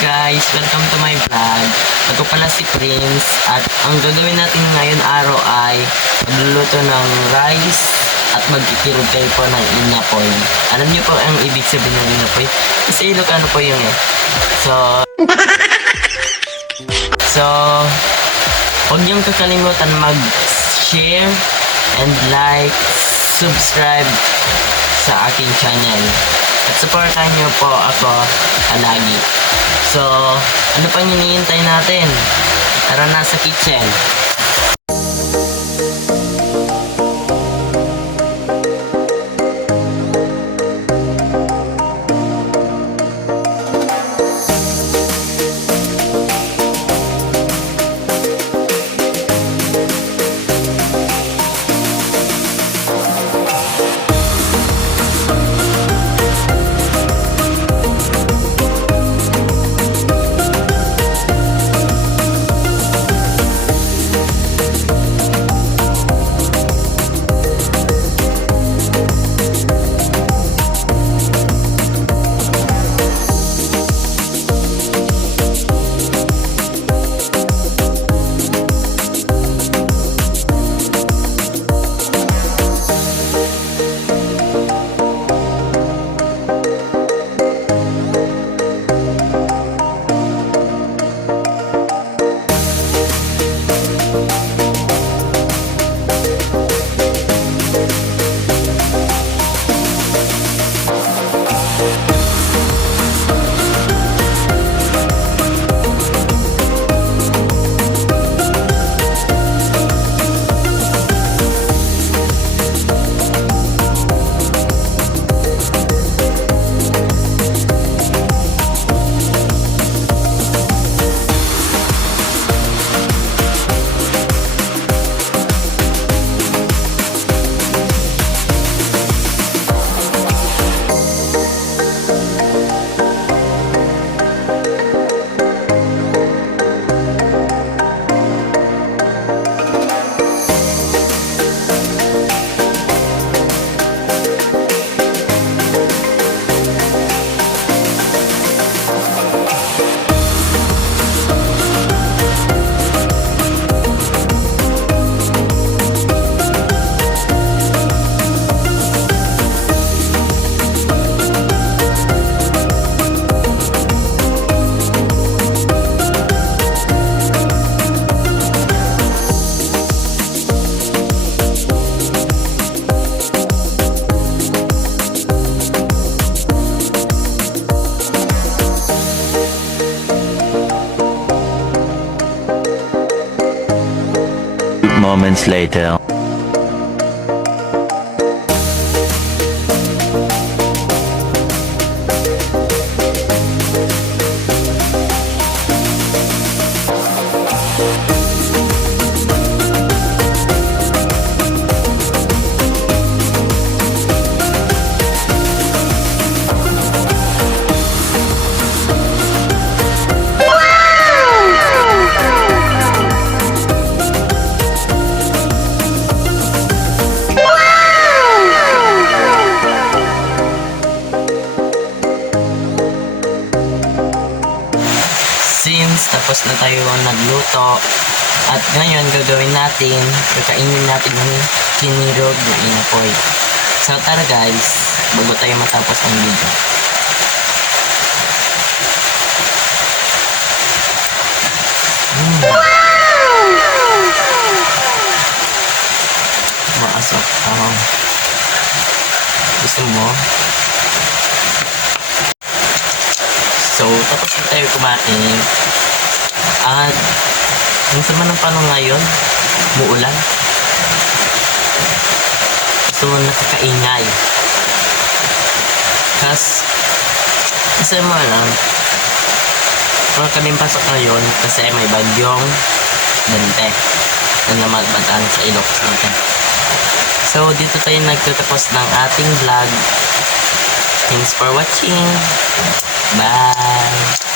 guys! Welcome to my vlog. Ako pala si Prince at ang gagawin natin ngayon araw ay magluluto ng rice at magkikirog kayo po ng inapoy. Alam niyo po ang ibig sabihin ng inapoy? Kasi Ilocano po yung So, huwag niyong kakalimutan mag-share and like, subscribe sa aking channel. At supportahan niyo po ako palagi. So, ano pang hinihintay natin? Tara na sa kitchen. Moments later. Tapos na tayo nagluto at ngayon gagawin natin, kakainin natin yung kinirog na inapoy. So tara guys, bago tayo matapos ang video. Maasap. Gusto mo? So tapos na tayo kumain. At yung sama ng panahon ngayon, muulan. So nakakaingay. Kasi mo alam, parang kaming pasok ngayon kasi may bagyong Dante na namagbataan sa Ilocos natin. So dito tayo nagtatapos ng ating vlog. Thanks for watching. Bye!